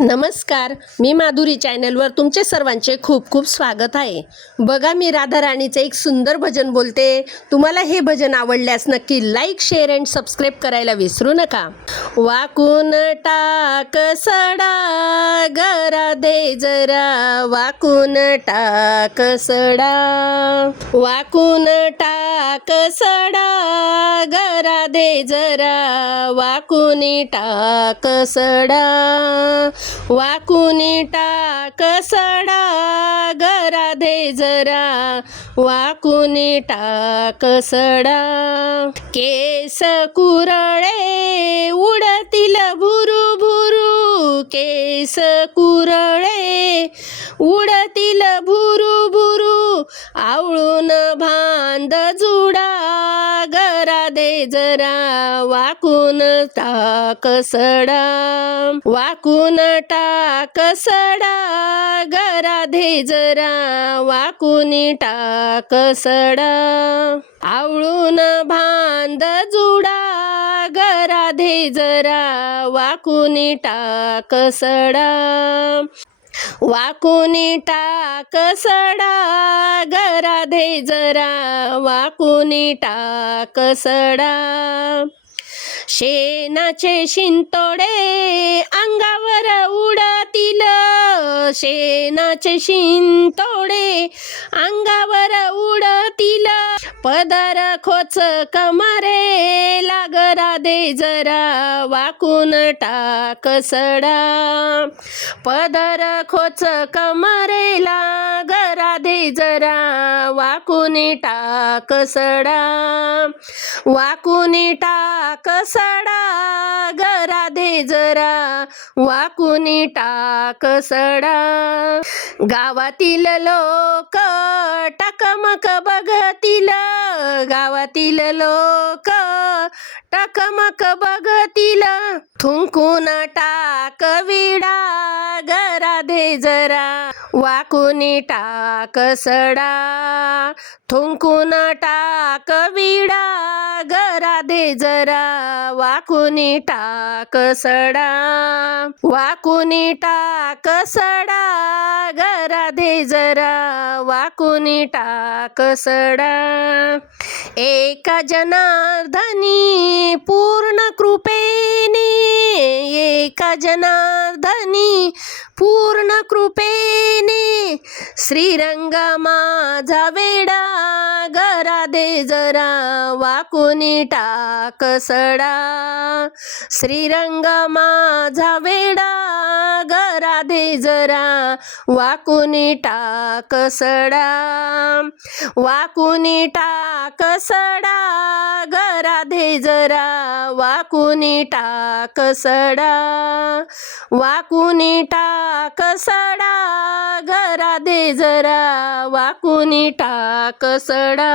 नमस्कार, मी माधुरी चॅनलवर तुमचे सर्वांचे खूप खूप स्वागत आहे. बघा, मी राधा राणीचे एक सुंदर भजन बोलते. तुम्हाला हे भजन आवडल्यास नक्की लाईक, शेअर अँड सबस्क्राईब करायला विसरू नका. वाकून टाक सडा गरा दे जरा, वाकून टाक सडा, वाकून टाक सडा गरा दे जरा, वाकून टाक सडा, वाकुनी टाक सडा गरा दे जरा, वाकुनी टाक सडा. केस कुरळे उडतील भुरू भुरू, केस कुरळे उडतील भुरू भुरू, आवळून भांद जुडा गरा दे जरा, वाकून टाक सडा, वाकून टाक सडा गरा दे जरा, वाकुनी टाक सडा, आवळून भांद जुडा गरा दे जरा, वाकुनी टाक सडा, वाकुनी टाक सडा गरा दे जरा, वाकुनी टाक सडा. शेणाचे शिंतोडे अंगावर उडतील, शेणाचे शिंतोडे अंगावर उडतील, पदर खोच कमरे लागरा दे जरा, वाकून टाक सडा, पदर खोच कमरे लागरा दे जरा, वाकुनी टाक सडा, वाकुनी टाक सडा गरा दे जरा, वाकुनी टाक सडा. गावातील लोक टकमक बघतील, गावातील लोक टकमक बघतील, थुंकून टाक विडा गरा दे जरा, वाकुनी टाक सडा, थुंकून टाक विडा गरा दे जरा, वाकुनी टाक सडा, वाकुनी टाक सडा गरा दे जरा, वाकुनी टाक सडा. एका जनार्दनी पूर्ण कृपेने, एका जनार्दनी पूर्ण कृपेने, श्रीरंग माझा वेडा गरा दे जरा, वाकुनी टाक सडा, श्रीरंग माझा वेडा गरा दे जरा, वाकुनी टाक सडा, वाकुनी टाक सडा गरा दे जरा, वाकुनी टाक सडा, वाकुनी टाक सडा गरा दे जरा, वाकुनी टाक सडा.